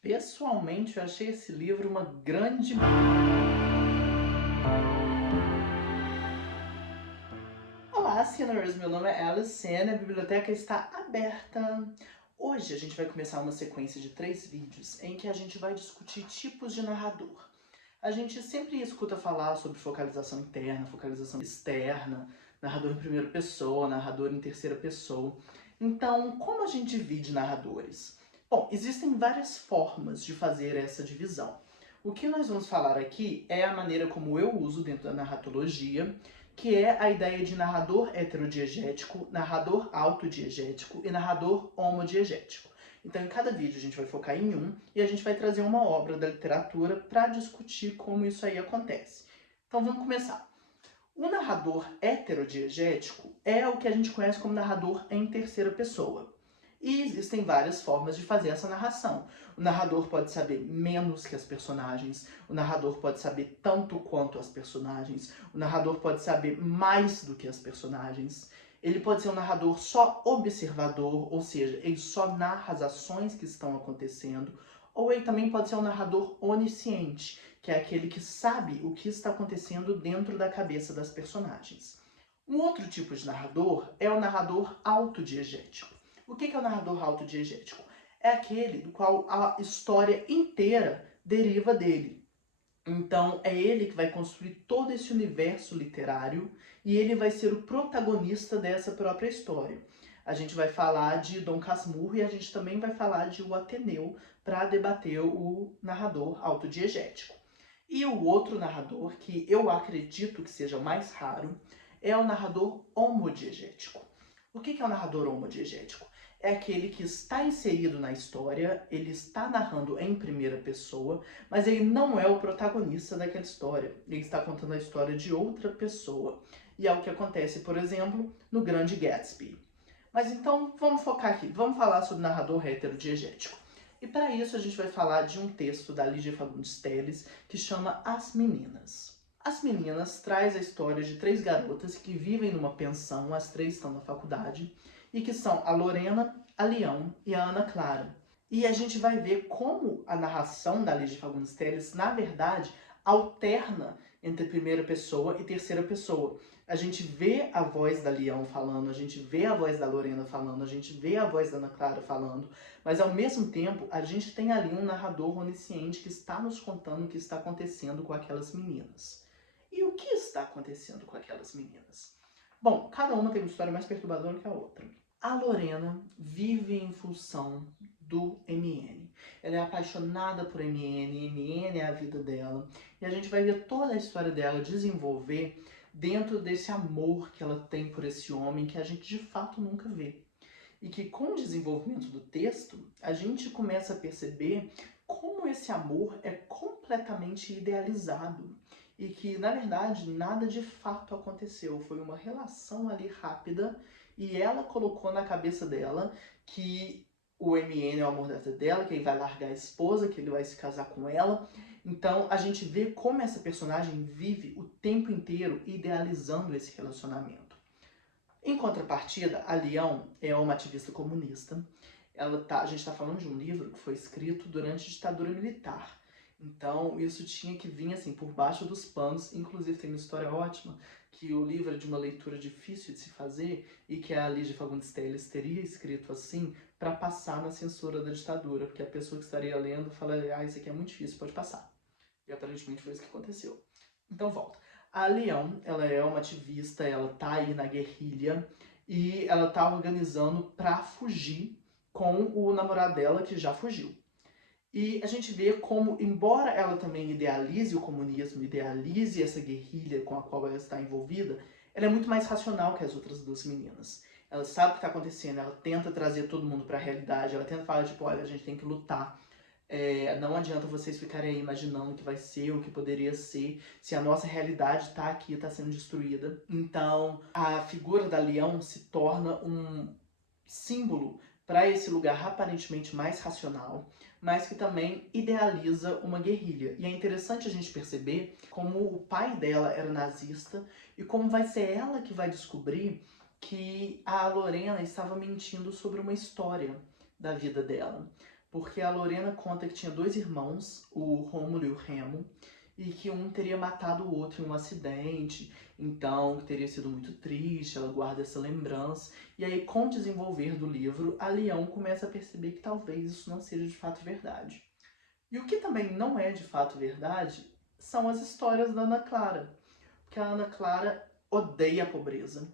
Pessoalmente, eu achei esse livro uma grande. Olá, Sinners! Meu nome é Alison, a biblioteca está aberta. Hoje a gente vai começar uma sequência de 3 vídeos em que a gente vai discutir tipos de narrador. A gente sempre escuta falar sobre focalização interna, focalização externa, narrador em primeira pessoa, narrador em terceira pessoa. Então, como a gente divide narradores? Bom, existem várias formas de fazer essa divisão. O que nós vamos falar aqui é a maneira como eu uso dentro da narratologia, que é a ideia de narrador heterodiegético, narrador autodiegético e narrador homodiegético. Então, em cada vídeo a gente vai focar em um e a gente vai trazer uma obra da literatura para discutir como isso aí acontece. Então, vamos começar. O narrador heterodiegético é o que a gente conhece como narrador em terceira pessoa. E existem várias formas de fazer essa narração. O narrador pode saber menos que as personagens, o narrador pode saber tanto quanto as personagens, o narrador pode saber mais do que as personagens. Ele pode ser um narrador só observador, ou seja, ele só narra as ações que estão acontecendo, ou ele também pode ser um narrador onisciente, que é aquele que sabe o que está acontecendo dentro da cabeça das personagens. Um outro tipo de narrador é o narrador autodiegético. O que é o narrador autodiegético? É aquele do qual a história inteira deriva dele. Então, é ele que vai construir todo esse universo literário e ele vai ser o protagonista dessa própria história. A gente vai falar de Dom Casmurro e a gente também vai falar de O Ateneu para debater o narrador autodiegético. E o outro narrador, que eu acredito que seja o mais raro, é o narrador homodiegético. O que é o narrador homodiegético? É aquele que está inserido na história, ele está narrando em primeira pessoa, mas ele não é o protagonista daquela história. Ele está contando a história de outra pessoa. E é o que acontece, por exemplo, no Grande Gatsby. Mas então, vamos focar aqui. Vamos falar sobre narrador heterodiegético. E para isso a gente vai falar de um texto da Lígia Fagundes Telles que chama As Meninas. As Meninas traz a história de 3 garotas que vivem numa pensão, as 3 estão na faculdade, e que são a Lorena, a Leão e a Ana Clara. E a gente vai ver como a narração da Lígia Fagundes Telles, na verdade, alterna entre primeira pessoa e terceira pessoa. A gente vê a voz da Leão falando, a gente vê a voz da Lorena falando, a gente vê a voz da Ana Clara falando, mas ao mesmo tempo a gente tem ali um narrador onisciente que está nos contando o que está acontecendo com aquelas meninas. E o que está acontecendo com aquelas meninas? Bom, cada uma tem uma história mais perturbadora que a outra. A Lorena vive em função do MN. Ela é apaixonada por MN, MN é a vida dela. E a gente vai ver toda a história dela desenvolver dentro desse amor que ela tem por esse homem que a gente de fato nunca vê. E que com o desenvolvimento do texto, a gente começa a perceber como esse amor é completamente idealizado. E que, na verdade, nada de fato aconteceu. Foi uma relação ali rápida e ela colocou na cabeça dela que o MN é o amor da vida dela, que ele vai largar a esposa, que ele vai se casar com ela. Então a gente vê como essa personagem vive o tempo inteiro idealizando esse relacionamento. Em contrapartida, a Leão é uma ativista comunista. A gente está falando de um livro que foi escrito durante a ditadura militar. Então, isso tinha que vir assim por baixo dos panos. Inclusive, tem uma história ótima que o livro é de uma leitura difícil de se fazer e que a Lígia Fagundes Telles teria escrito assim para passar na censura da ditadura, porque a pessoa que estaria lendo fala: ah, isso aqui é muito difícil, pode passar. E aparentemente foi isso que aconteceu. Então, volta. A Leão, ela é uma ativista, ela tá aí na guerrilha e ela tá organizando para fugir com o namorado dela que já fugiu. E a gente vê como, embora ela também idealize o comunismo, idealize essa guerrilha com a qual ela está envolvida, ela é muito mais racional que as outras 2 meninas. Ela sabe o que está acontecendo, ela tenta trazer todo mundo para a realidade, ela tenta falar, tipo, olha, a gente tem que lutar. Não adianta vocês ficarem aí imaginando o que vai ser, o que poderia ser, se a nossa realidade está aqui, está sendo destruída. Então, a figura da Leão se torna um símbolo para esse lugar aparentemente mais racional, mas que também idealiza uma guerrilha. E é interessante a gente perceber como o pai dela era nazista e como vai ser ela que vai descobrir que a Lorena estava mentindo sobre uma história da vida dela. porque a Lorena conta que tinha 2 irmãos, o Rômulo e o Remo, e que um teria matado o outro em um acidente, então teria sido muito triste, ela guarda essa lembrança. E aí, com o desenvolver do livro, a Leão começa a perceber que talvez isso não seja de fato verdade. E o que também não é de fato verdade são as histórias da Ana Clara, porque a Ana Clara odeia a pobreza.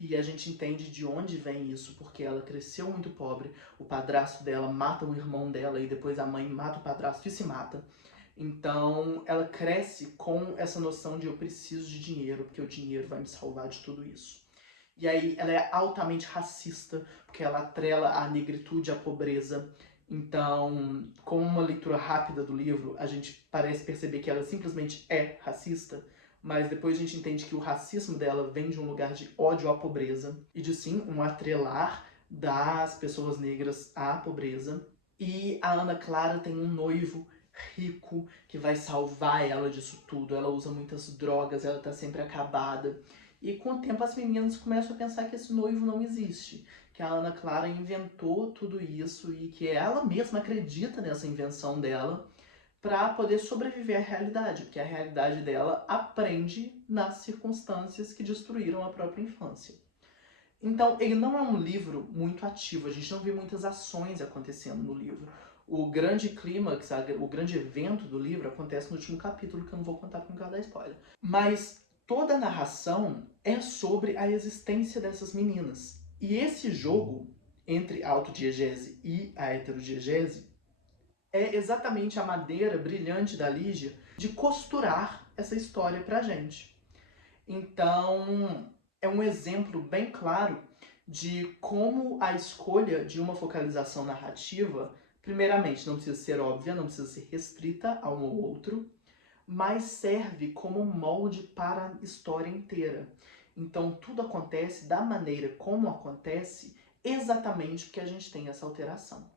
E a gente entende de onde vem isso, porque ela cresceu muito pobre, o padrasto dela mata o irmão dela e depois a mãe mata o padrasto e se mata. Então ela cresce com essa noção de eu preciso de dinheiro, porque o dinheiro vai me salvar de tudo isso. E aí ela é altamente racista, porque ela atrela a negritude à pobreza. Então, com uma leitura rápida do livro, a gente parece perceber que ela simplesmente é racista, mas depois a gente entende que o racismo dela vem de um lugar de ódio à pobreza e de sim um atrelar das pessoas negras à pobreza. E a Ana Clara tem um noivo rico que vai salvar ela disso tudo. Ela usa muitas drogas, ela tá sempre acabada. E com o tempo as meninas começam a pensar que esse noivo não existe, que a Ana Clara inventou tudo isso e que ela mesma acredita nessa invenção dela para poder sobreviver à realidade, porque a realidade dela aprende nas circunstâncias que destruíram a própria infância. Então, ele não é um livro muito ativo, a gente não vê muitas ações acontecendo no livro. O grande clímax, o grande evento do livro acontece no último capítulo, que eu não vou contar por causa da spoiler. Mas toda a narração é sobre a existência dessas meninas. E esse jogo entre a autodiegese e a heterodiegese é exatamente a madeira brilhante da Lígia de costurar essa história pra gente. Então, é um exemplo bem claro de como a escolha de uma focalização narrativa, primeiramente, não precisa ser óbvia, não precisa ser restrita a um ou outro, mas serve como um molde para a história inteira. Então, tudo acontece da maneira como acontece, exatamente porque a gente tem essa alteração.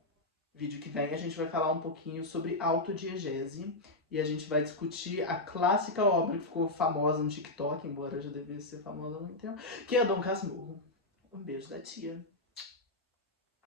Vídeo que vem a gente vai falar um pouquinho sobre autodiegese e a gente vai discutir a clássica obra que ficou famosa no TikTok, embora já devesse ser famosa há muito tempo, que é Dom Casmurro. Um beijo da tia.